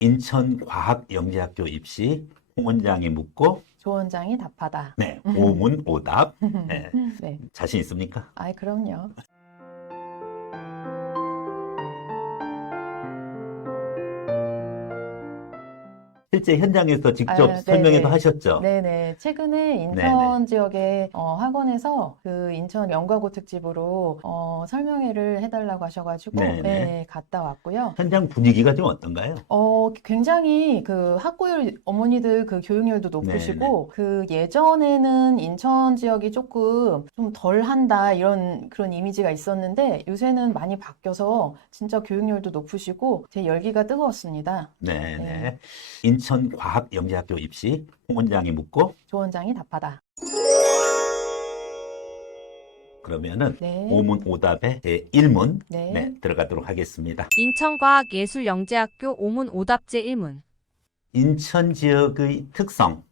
인천과학영재학교 입시 홍 원장이 묻고 조 원장이 답하다. 네, 오문오답. 네. 네. 자신 있습니까? 아이, 그럼요. 실제 현장에서 직접 아, 설명회도 네네. 하셨죠? 네네. 최근에 인천 네네. 지역의 학원에서 그 인천 연구하고 특집으로 설명회를 해달라고 하셔가지고 네네. 네, 갔다 왔고요. 현장 분위기가 좀 어떤가요? 굉장히 그 학부율 어머니들 그 교육열도 높으시고 그 예전에는 인천 지역이 조금 좀 덜 한다 이런 그런 이미지가 있었는데 요새는 많이 바뀌어서 진짜 교육열도 높으시고 제 열기가 뜨거웠습니다. 네네. 네. 인천과학영재학교 입시 홍 원장이 묻고 조 원장이 답하다. 그러면은 네. 오문오답의 제1문 네. 네, 들어가도록 하겠습니다. 인천과학예술영재학교 오문오답제 1문. 인천 지역의 특성,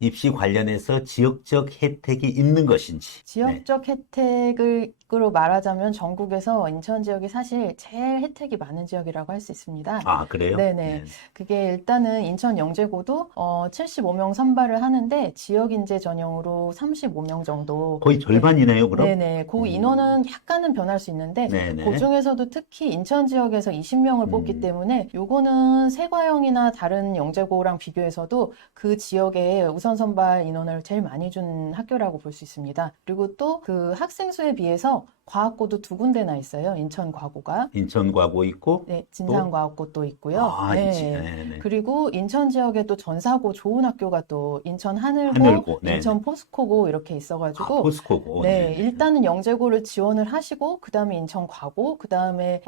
입시 관련해서 지역적 혜택이 있는 것인지. 네. 지역적 혜택으로 말하자면 전국에서 인천 지역이 사실 제일 혜택이 많은 지역이라고 할 수 있습니다. 아, 그래요? 네네. 그게 일단은 인천 영재고도 75명 선발을 하는데 지역 인재 전형으로 35명 정도. 거의 절반이네요, 그럼? 네네. 그 인원은 약간은 변할 수 있는데 네네. 그 중에서도 특히 인천 지역에서 20명을 뽑기 때문에 요거는 세과형이나 다른 영재고랑 비교해서도 그 지역에 우선 선발 인원을 제일 많이 준 학교라고 볼 수 있습니다. 그리고 또 그 학생 수에 비해서 과학고도 2군데나 있어요. 인천과고가. 인천과고 있고, 네, 진산과학고 또 있고요. 아, 네. 네네. 그리고 인천 지역에 또 전사고 좋은 학교가 또 인천 하늘고, 하늘고, 네네. 인천 포스코고 이렇게 있어가지고 아, 포스코고. 네, 네네. 일단은 영재고를 지원을 하시고 그다음에 인천과고, 그다음에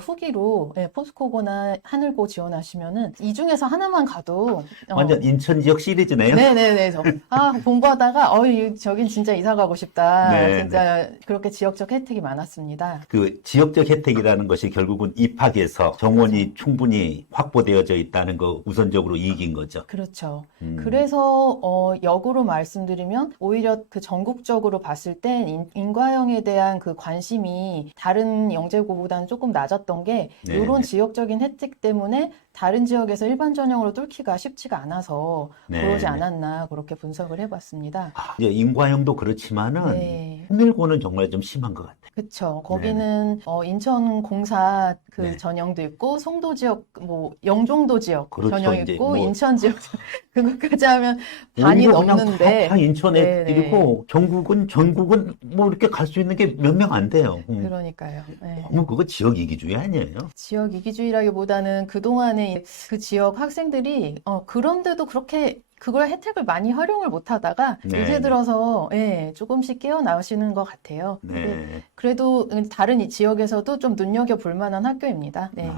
후기로 포스코고나 하늘고 지원하시면은 이 중에서 하나만 가도 완전 인천 지역 시리즈네요. 네네네. 공부하다가 저긴 진짜 이사 가고 싶다. 네네. 진짜 그렇게 지역적 혜택이 많았습니다. 그 지역적 혜택이라는 것이 결국은 입학에서 정원이 충분히 확보되어져 있다는 거 우선적으로 이익인 거죠. 그렇죠. 그래서 역으로 말씀드리면 오히려 그 전국적으로 봤을 땐 인과형에 대한 그 관심이 다른 영재고보다는 조금 낮았던 게 네네. 이런 지역적인 혜택 때문에 다른 지역에서 일반 전형으로 뚫기가 쉽지가 않아서 그러지 네네. 않았나 그렇게 분석을 해봤습니다. 이제 인과형도 그렇지만은 네. 하늘고는 정말 좀 심한 것 같아요. 그쵸. 거기는 인천공사 그 네. 전형도 있고 송도 지역 뭐 영종도 지역 그렇죠. 전형 이제 있고 뭐 인천 지역 그것까지 하면 반이 오히려 그냥 넘는데 다 인천 네네. 애들이고 전국은 뭐 이렇게 갈 수 있는 게 몇 명 안 돼요. 그러니까요. 네. 너무 그거 지역 이기주의 아니에요? 지역 이기주의라기보다는 그동안에 그 지역 학생들이 그런데도 그렇게 그걸 혜택을 많이 활용을 못 하다가 네. 요새 들어서 조금씩 깨어나시는 것 같아요. 네. 그래도 다른 이 지역에서도 좀 눈여겨볼 만한 학교입니다. 네.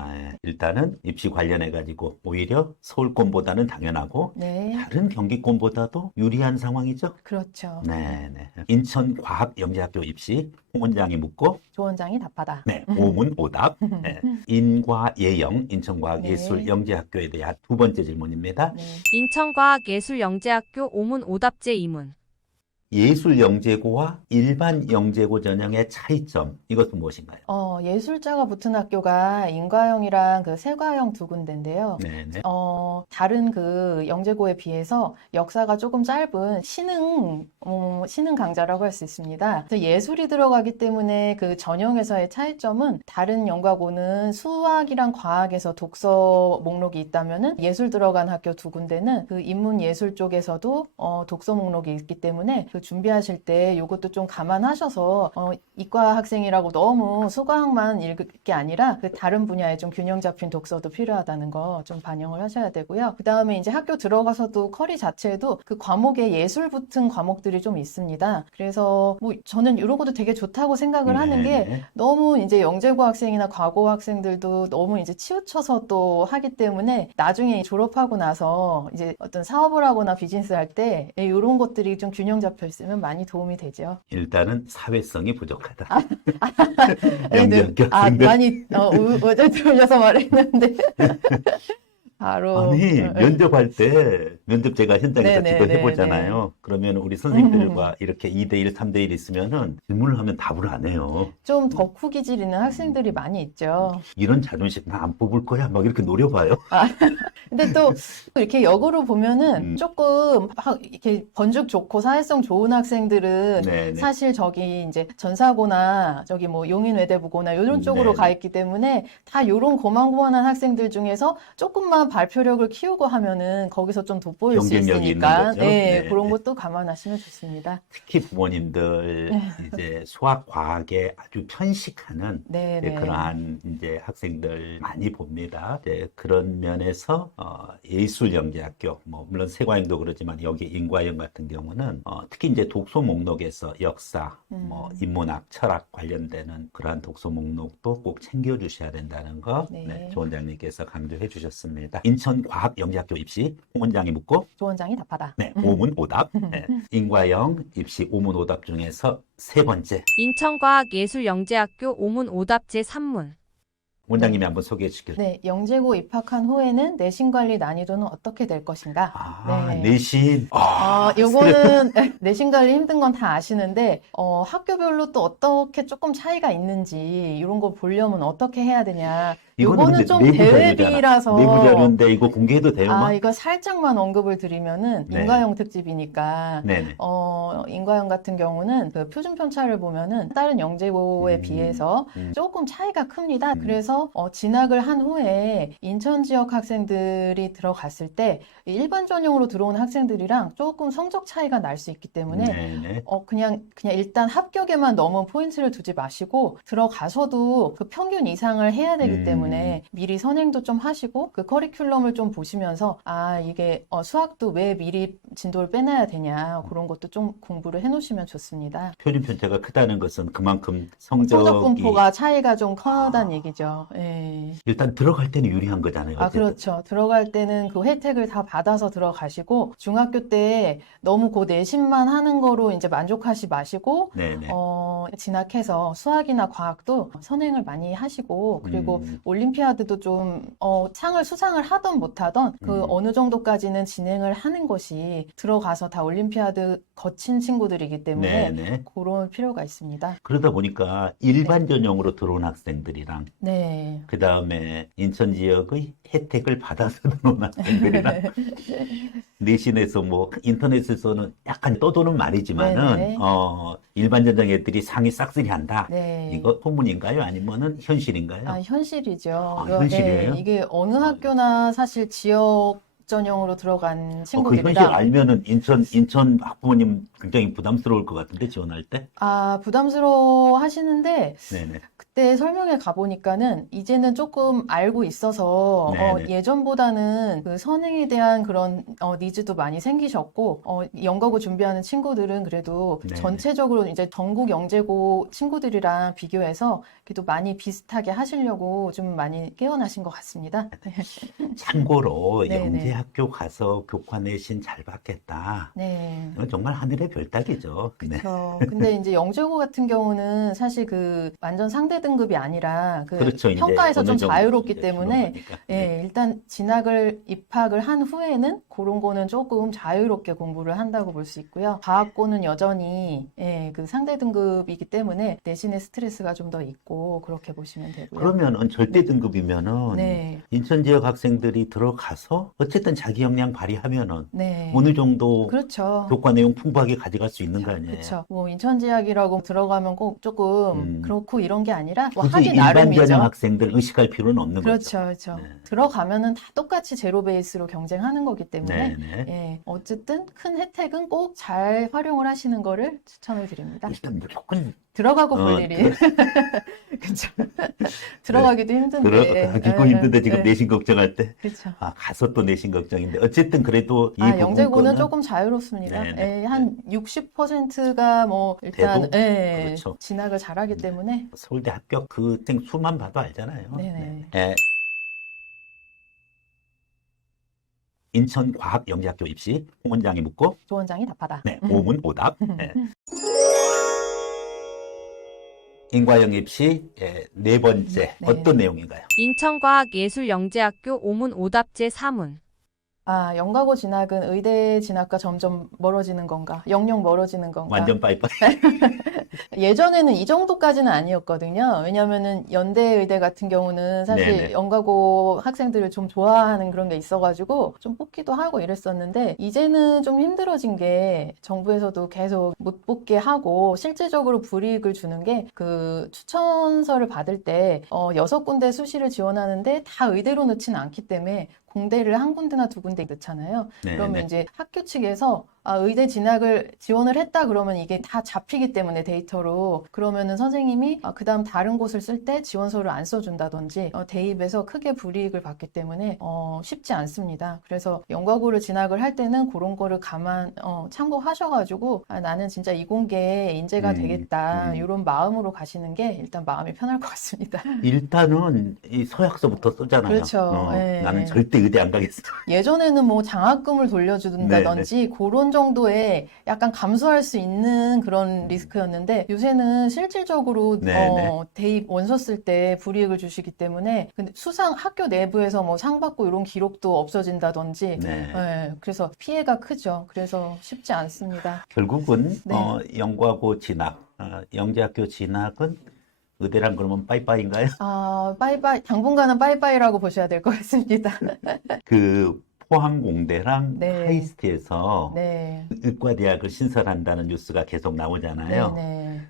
일단은 입시 관련해가지고 오히려 서울권보다는 당연하고 네. 다른 경기권보다도 유리한 상황이죠? 그렇죠. 네네. 인천과학영재학교 입시 홍 원장이 묻고 조 원장이 답하다. 네, 오문오답. 네. 인과예영 인천과학예술영재학교에 대한 두 번째 질문입니다. 네. 인천과학예술영재학교 오문오답제 2문. 예술영재고와 일반 영재고 전형의 차이점, 이것은 무엇인가요? 예술자가 붙은 학교가 인과형이랑 그 세과형 두 군데인데요. 네네. 다른 그 영재고에 비해서 역사가 조금 짧은 신흥 강자라고 할 수 있습니다. 그래서 예술이 들어가기 때문에 그 전형에서의 차이점은 다른 영과고는 수학이랑 과학에서 독서 목록이 있다면은 예술 들어간 학교 두 군데는 그 인문 예술 쪽에서도 독서 목록이 있기 때문에 그 준비하실 때 이것도 좀 감안하셔서 이과 학생이라고 너무 수과학만 읽을 게 아니라 그 다른 분야에 좀 균형 잡힌 독서도 필요하다는 거 좀 반영을 하셔야 되고요. 그 다음에 이제 학교 들어가서도 커리 자체에도 그 과목에 예술 붙은 과목들이 좀 있습니다. 그래서 뭐 저는 이런 것도 되게 좋다고 생각을 하는 게 네네. 너무 이제 영재고 학생이나 과고 학생들도 너무 이제 치우쳐서 또 하기 때문에 나중에 졸업하고 나서 이제 어떤 사업을 하거나 비즈니스 할 때 이런 것들이 좀 균형 잡혀 있으면 많이 도움이 되죠. 일단은 사회성이 부족하다. 네, 영재학교 학생들. 많이 어제 들으셔서 말했는데 바로 아니, 면접할 때, 면접 제가 현장에서 네, 지도 네, 해보잖아요. 그러면 우리 선생님들과 이렇게 2대1, 3대1 있으면은 질문을 하면 답을 안 해요. 좀 덕후 기질 있는 학생들이 많이 있죠. 이런 자존심 나 안 뽑을 거야. 막 이렇게 노려봐요. 근데 또 이렇게 역으로 보면은 음. 조금 이렇게 번죽 좋고 사회성 좋은 학생들은 네네. 사실 저기 이제 전사고나 저기 뭐 용인외대부고나 이런 쪽으로 네네. 가 있기 때문에 다 요런 고만고만한 학생들 중에서 조금만 발표력을 키우고 하면은 거기서 좀 돋보일 수 경쟁력이 있는 있으니까 거죠. 네, 네네. 그런 것도 감안하시면 좋습니다. 특히 부모님들 이제 수학, 과학에 아주 편식하는 네, 이제 네. 그러한 이제 학생들 많이 봅니다. 이제 그런 면에서 예술영재학교, 뭐 물론 세과형도 그러지만 여기 인과형 같은 경우는 특히 이제 독서 목록에서 역사, 뭐 인문학, 철학 관련되는 그러한 독서 목록도 꼭 챙겨주셔야 된다는 거 네. 조 원장님께서 강조해 주셨습니다. 인천과학영재학교 입시 홍 원장이 묻고 조 원장이 답하다. 네, 오문오답. 네, 인과형 입시 오문오답 중에서 세 번째 인천과학예술영재학교 오문오답 제3문. 원장님이 한번 소개해 주실게요. 네, 영재고 입학한 후에는 내신 관리 난이도는 어떻게 될 것인가? 네. 내신. 요거는 내신 관리 힘든 건 다 아시는데, 학교별로 또 어떻게 조금 차이가 있는지, 이런 거 보려면 어떻게 해야 되냐. 요거는 좀 대회비라서. 내부 자료인데 이거 공개해도 돼요? 이거 살짝만 언급을 드리면은, 네. 인과형 특집이니까, 네네. 인과형 같은 경우는 그 표준 편차를 보면은 다른 영재고에 비해서 조금 차이가 큽니다. 그래서 진학을 한 후에 인천 지역 학생들이 들어갔을 때 일반 전형으로 들어온 학생들이랑 조금 성적 차이가 날 수 있기 때문에 네네. 그냥 일단 합격에만 너무 포인트를 두지 마시고 들어가서도 그 평균 이상을 해야 되기 때문에 미리 선행도 좀 하시고 그 커리큘럼을 좀 보시면서 이게 수학도 왜 미리 진도를 빼놔야 되냐 그런 것도 좀 공부를 해놓으시면 좋습니다. 표준 편차가 크다는 것은 그만큼 성적 성적이 분포가 차이가 좀 커다는 얘기죠. 예. 일단 들어갈 때는 유리한 거잖아요. 어쨌든. 그렇죠. 들어갈 때는 그 혜택을 다 받아서 들어가시고 중학교 때 너무 그 내신만 하는 거로 이제 만족하지 마시고 네네. 진학해서 수학이나 과학도 선행을 많이 하시고 그리고 올림피아드도 좀 상을 수상을 하던 못하던 그 어느 정도까지는 진행을 하는 것이 들어가서 다 올림피아드 거친 친구들이기 때문에 네네. 그런 필요가 있습니다. 그러다 보니까 일반 전형으로 들어온 학생들이랑 네. 그 다음에 인천 지역의 혜택을 받아서 들어온 학생들이랑 내신에서 뭐 인터넷에서는 약간 떠도는 말이지만은 네네. 일반 전형 애들이 상위 싹쓸이 한다. 네. 이거 소문인가요? 아니면은 현실인가요? 현실이죠. 현실이에요? 이게 어느 학교나 사실 지역 전형으로 들어간 그 친구들이랑 현실 알면은 인천 학부모님 굉장히 부담스러울 것 같은데 지원할 때? 부담스러워 하시는데 네네. 그때 설명회 가보니까는 이제는 조금 알고 있어서 네네. 예전보다는 그 선행에 대한 그런 니즈도 많이 생기셨고 연거고 준비하는 친구들은 그래도 네네. 전체적으로 이제 전국 영재고 친구들이랑 비교해서 그래도 많이 비슷하게 하시려고 좀 많이 깨어나신 것 같습니다. 참고로 네네. 영재학교 가서 교과 내신 잘 받겠다. 네. 이건 정말 하늘의 별따기죠. 네. 그렇죠. 근데 이제 영재고 같은 경우는 사실 그 완전 상대 등급이 아니라 그 그렇죠. 이제 평가에서 어느 좀 정도 자유롭기 이제 때문에 주는 거니까. 네. 일단 입학을 한 후에는 그런 거는 조금 자유롭게 공부를 한다고 볼 수 있고요. 과학고는 여전히 그 상대 등급이기 때문에 내신의 스트레스가 좀 더 있고 그렇게 보시면 되고요. 그러면은 절대 등급이면은 네. 인천 지역 학생들이 들어가서 어쨌든 자기 역량 발휘하면은 네. 어느 정도 그렇죠. 교과 내용 풍부하게 가져갈 수 있는 거 아니에요? 그렇죠. 뭐 인천지학이라고 들어가면 꼭 조금 그렇고 이런 게 아니라 뭐 굳이 하기 일반 나름이죠. 전형 학생들 의식할 필요는 없는 그렇죠, 거죠. 그렇죠. 네. 들어가면은 다 똑같이 제로 베이스로 경쟁하는 거기 때문에 네네. 어쨌든 큰 혜택은 꼭 잘 활용을 하시는 거를 추천을 드립니다. 일단 무조건 들어가고 볼 일이 그렇죠. 들어가기도 힘든데 들어가기도 힘든데 지금 내신 걱정할 때 그렇죠. 가서 또 내신 걱정인데 어쨌든 그래도 이 영재고는 부분권은 조금 자유롭습니다. 네네. 한 60%가 뭐 일단 돼도? 그렇죠. 진학을 잘하기 때문에 서울대 합격 그 학생 수만 봐도 알잖아요. 네네. 네. 인천과학영재학교 입시 홍 원장이 묻고 조 원장이 답하다. 네, 오문오답. 네. 인과영 입시 네 번째 네. 어떤 내용인가요? 인천과학예술영재학교 오문 오답제 4문. 아, 영가고 진학은 의대 진학과 점점 멀어지는 건가? 영영 멀어지는 건가? 완전 빠이빠이. 예전에는 이 정도까지는 아니었거든요. 왜냐면은 연대 의대 같은 경우는 사실 네네. 연가고 학생들을 좀 좋아하는 그런 게 있어가지고 좀 뽑기도 하고 이랬었는데 이제는 좀 힘들어진 게 정부에서도 계속 못 뽑게 하고 실질적으로 불이익을 주는 게 그 추천서를 받을 때 6군데 수시를 지원하는데 다 의대로 넣지는 않기 때문에 공대를 한 군데나 두 군데 넣잖아요. 그러면 네네. 이제 학교 측에서 의대 진학을 지원을 했다 그러면 이게 다 잡히기 때문에 데이터로 그러면은 선생님이 그다음 다른 곳을 쓸 때 지원서를 안 써준다든지 대입에서 크게 불이익을 받기 때문에 쉽지 않습니다. 그래서 연가고를 진학을 할 때는 그런 거를 참고하셔가지고 나는 진짜 이공계에 인재가 되겠다 이런 마음으로 가시는 게 일단 마음이 편할 것 같습니다. 일단은 이 서약서부터 쓰잖아요. 그렇죠. 예. 나는 절대 의대 안 가겠어. 예전에는 뭐 장학금을 돌려준다든지 그런 정도의 약간 감수할 수 있는 그런 리스크였는데 요새는 실질적으로 네네. 대입 원서 쓸 때 불이익을 주시기 때문에 근데 수상 학교 내부에서 뭐 상 받고 이런 기록도 없어진다든지 네. 예, 그래서 피해가 크죠. 그래서 쉽지 않습니다. 결국은 네. 영과고 진학, 영재학교 진학은 의대란 그러면 빠이빠이인가요? 빠이빠이 당분간은 빠이빠이라고 보셔야 될 것 같습니다. 그 포항공대랑 네. 카이스트에서 네. 의과대학을 신설한다는 뉴스가 계속 나오잖아요. 네네.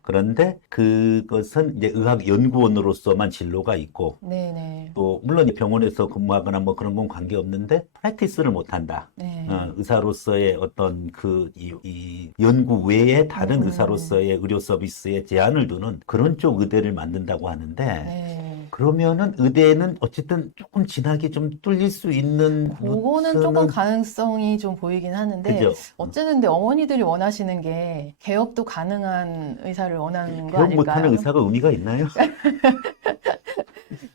그런데 그것은 이제 의학연구원으로서만 진로가 있고 네네. 또 물론 병원에서 근무하거나 뭐 그런 건 관계없는데 프랙티스를 못한다. 네. 의사로서의 어떤 이 연구 외에 다른 의사로서의 의료 서비스에 제한을 두는 그런 쪽 의대를 만든다고 하는데 네. 그러면은 의대는 어쨌든 조금 진학이 좀 뚫릴 수 있는 그거는 루트는 조금 가능성이 좀 보이긴 하는데 그죠? 어쨌든 근데 어머니들이 원하시는 게 개업도 가능한 의사를 원하는 거 개업 못하는 아닐까요? 의사가 의미가 있나요?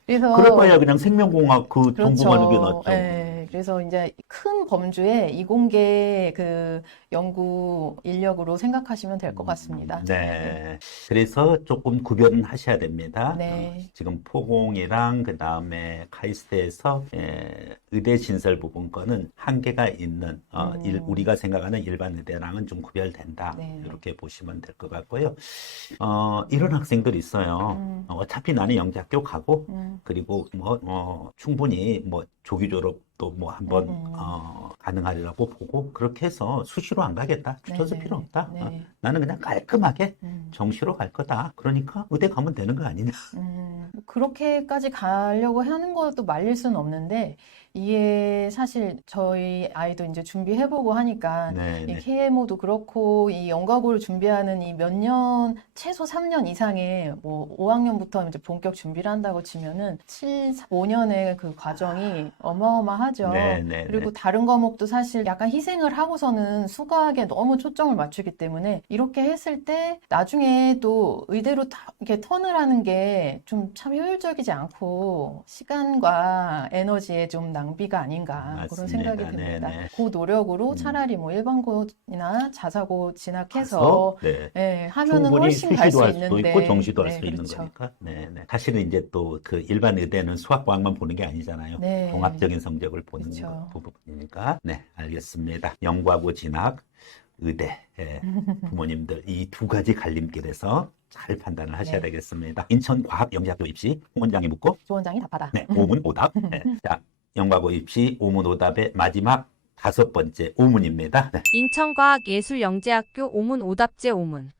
그래서 그럴 바에야 그냥 생명공학 그 전공 가는 게 그렇죠. 낫죠. 예, 그래서 이제 큰 범주에 이공계 그 연구 인력으로 생각하시면 될 것 같습니다. 네. 그래서 조금 구별은 하셔야 됩니다. 네. 지금 포공이랑 그 다음에 카이스트에서 의대 신설 부분 거는 한계가 있는 우리가 생각하는 일반 의대랑은 좀 구별된다. 네. 이렇게 보시면 될 것 같고요. 이런 학생들이 있어요. 어차피 나는 영재학교 가고 그리고 충분히 조기 졸업도 한번 가능하리라고 보고 그렇게 해서 수시로 안 가겠다. 추천서 네네. 필요 없다. 네. 나는 그냥 깔끔하게 음. 정시로 갈 거다. 그러니까 의대 가면 되는 거 아니냐. 그렇게까지 가려고 하는 것도 말릴 수는 없는데, 이게 사실 저희 아이도 이제 준비해보고 하니까, 이 네네. KMO도 그렇고, 이 연가고를 준비하는 이 몇 년, 최소 3년 이상의 뭐 5학년부터 이제 본격 준비를 한다고 치면은 5년의 그 과정이 어마어마하죠. 네네네. 그리고 다른 과목도 사실 약간 희생을 하고서는 수학에 너무 초점을 맞추기 때문에 이렇게 했을 때 나중에 또 의대로 이렇게 턴을 하는 게 좀 참 효율적이지 않고 시간과 에너지의 좀 낭비가 아닌가 그런 맞습니다. 생각이 듭니다. 네네. 그 노력으로 차라리 뭐 일반고나 자사고 진학해서 가서, 네. 하면은 충분히 훨씬 갈 수 수시도 할 수도 있는데 있고 정시도 할 수 있는 그렇죠. 거니까. 네네. 사실은 이제 또 그 일반 의대는 수학 과학만 보는 게 아니잖아요. 네. 종합적인 성적을 보는 그렇죠. 부분이니까. 네, 알겠습니다. 영과고 진학, 의대, 부모님들 이 두 가지 갈림길에서 잘 판단을 하셔야 네. 되겠습니다. 인천과학영재학교 입시 홍원장이 묻고 조원장이 답하다. 네, 오문오답. 네. 자, 영과고 입시 오문오답의 마지막 5번째 오문입니다. 네. 인천과학예술영재학교 오문 오답제 5문.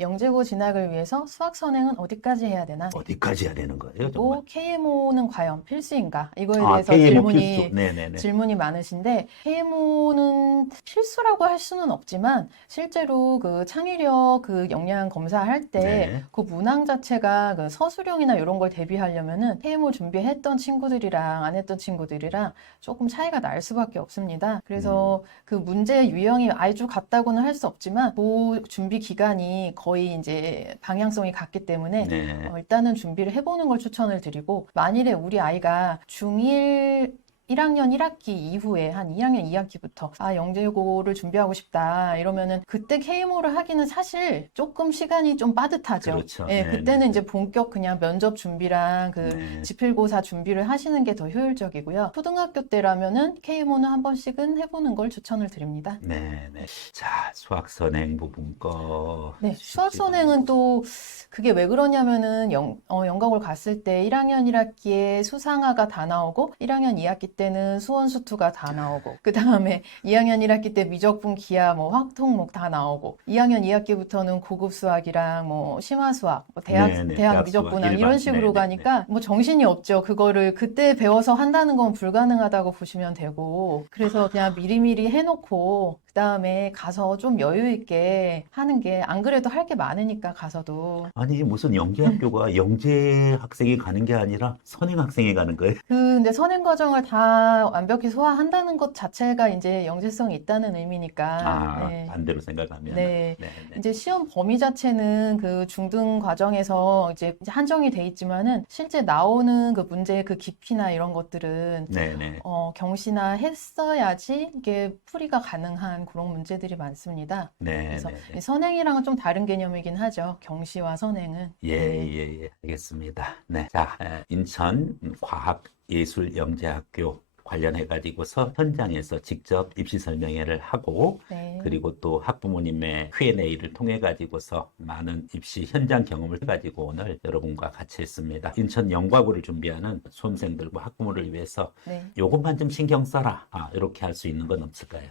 영재고 진학을 위해서 수학 선행은 어디까지 해야 되나? 어디까지 해야 되는 거예요, 정말? 그리고 KMO는 과연 필수인가? 이거에 아, 대해서 KMO 필수. 네네네. 질문이 많으신데 KMO는 필수라고 할 수는 없지만 실제로 그 창의력 그 역량 검사할 때 네. 그 문항 자체가 그 서술형이나 이런 걸 대비하려면은 KMO 준비했던 친구들이랑 안 했던 친구들이랑 조금 차이가 날 수밖에 없습니다. 그래서 그 문제 유형이 아주 같다고는 할 수 없지만 그 준비 기간이 거의 이제 방향성이 같기 때문에 네. 일단은 준비를 해보는 걸 추천을 드리고 만일에 우리 아이가 중1 1학년 1학기 이후에 한 2학년 2학기부터 영재고를 준비하고 싶다 이러면은 그때 K모를 하기는 사실 조금 시간이 좀 빠듯하죠. 그렇죠. 예, 네, 그때는 네. 이제 본격 그냥 면접 준비랑 그 네. 지필고사 준비를 하시는 게 더 효율적이고요. 초등학교 때라면은 K모는 한 번씩은 해보는 걸 추천을 드립니다. 네, 네. 자, 수학 선행 부분 거. 네, 수학 선행은 또 그게 왜 그러냐면은 영각을 갔을 때 1학년 1학기에 수상화가 다 나오고 1학년 2학기 때는 수원수투가 다 나오고 그 다음에 2학년 1학기 때 미적분 기하 뭐 확통목 다 나오고 2학년 2학기부터는 고급 수학이랑 뭐 심화 수학, 뭐 대학 네네, 대학 대학 미적분학 수학, 이런 일반, 식으로 네네, 가니까 뭐 정신이 없죠. 그거를 그때 배워서 한다는 건 불가능하다고 보시면 되고 그래서 그냥 미리미리 해놓고 그다음에 가서 좀 여유 있게 하는 게 안 그래도 할 게 많으니까 가서도 아니, 무슨 영재학교가 영재 학생이 가는 게 아니라 선행 학생이 가는 거예요? 근데 선행 과정을 다 완벽히 소화한다는 것 자체가 이제 영재성이 있다는 의미니까 네. 반대로 생각하면. 네. 네, 네. 이제 시험 범위 자체는 그 중등 과정에서 이제 한정이 돼 있지만은 실제 나오는 그 문제의 그 깊이나 이런 것들은 네, 네. 경시나 했어야지 이게 풀이가 가능한 그런 문제들이 많습니다. 네, 그래서 네, 네. 이 선행이랑은 좀 다른 개념이긴 하죠. 경시와 선행은. 예, 네. 예, 예. 알겠습니다. 네. 자, 인천 과학예술영재학교 관련해가지고서 현장에서 직접 입시 설명회를 하고 네. 그리고 또 학부모님의 Q&A를 통해 가지고서 많은 입시 현장 경험을 가지고 오늘 여러분과 같이 했습니다. 인천 영과고를 준비하는 수험생들과 학부모를 위해서 네. 요것만 좀 신경 써라. 이렇게 할 수 있는 건 없을까요?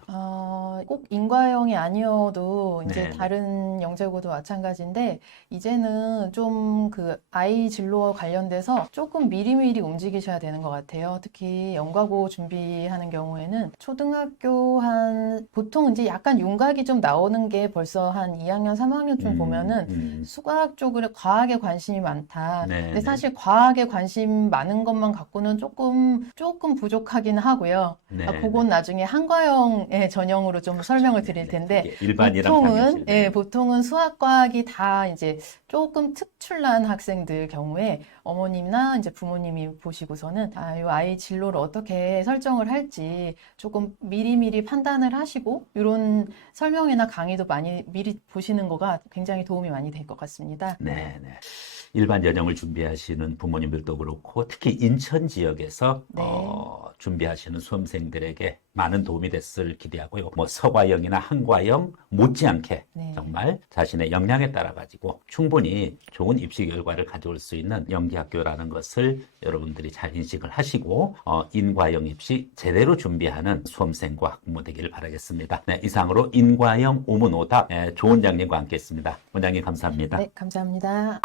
꼭 인과형이 아니어도 이제 네, 다른 영재고도 마찬가지인데 이제는 좀 그 아이 진로와 관련돼서 조금 미리미리 움직이셔야 되는 것 같아요. 특히 영과고 준비하는 경우에는 초등학교 보통 이제 약간 윤곽이 좀 나오는 게 벌써 한 2학년, 3학년쯤 보면은 수학 쪽으로 과학에 관심이 많다. 네, 근데 네. 사실 과학에 관심 많은 것만 갖고는 조금 부족하긴 하고요. 네, 그건 나중에 한과형의 전형으로 좀 설명을 드릴 텐데 이게 일반이랑 보통은 당연시. 네. 보통은 수학 과학이 다 이제 조금 특출난 학생들 경우에 어머님이나 이제 부모님이 보시고서는 이 아이 진로를 어떻게 설정을 할지 조금 미리미리 판단을 하시고 이런 설명회나 강의도 많이 미리 보시는 거가 굉장히 도움이 많이 될 것 같습니다. 네, 네. 일반 전형을 준비하시는 부모님들도 그렇고 특히 인천 지역에서 네. 준비하시는 수험생들에게 많은 도움이 됐을 기대하고요. 뭐 서과형이나 한과형 못지않게 네. 정말 자신의 역량에 따라 가지고 충분히 좋은 입시 결과를 가져올 수 있는 영재학교라는 것을 여러분들이 잘 인식을 하시고 인과형 입시 제대로 준비하는 수험생과 학부모 되기를 바라겠습니다. 네, 이상으로 인과형 오문오답 좋은 장님과 함께했습니다. 원장님 감사합니다. 네, 감사합니다.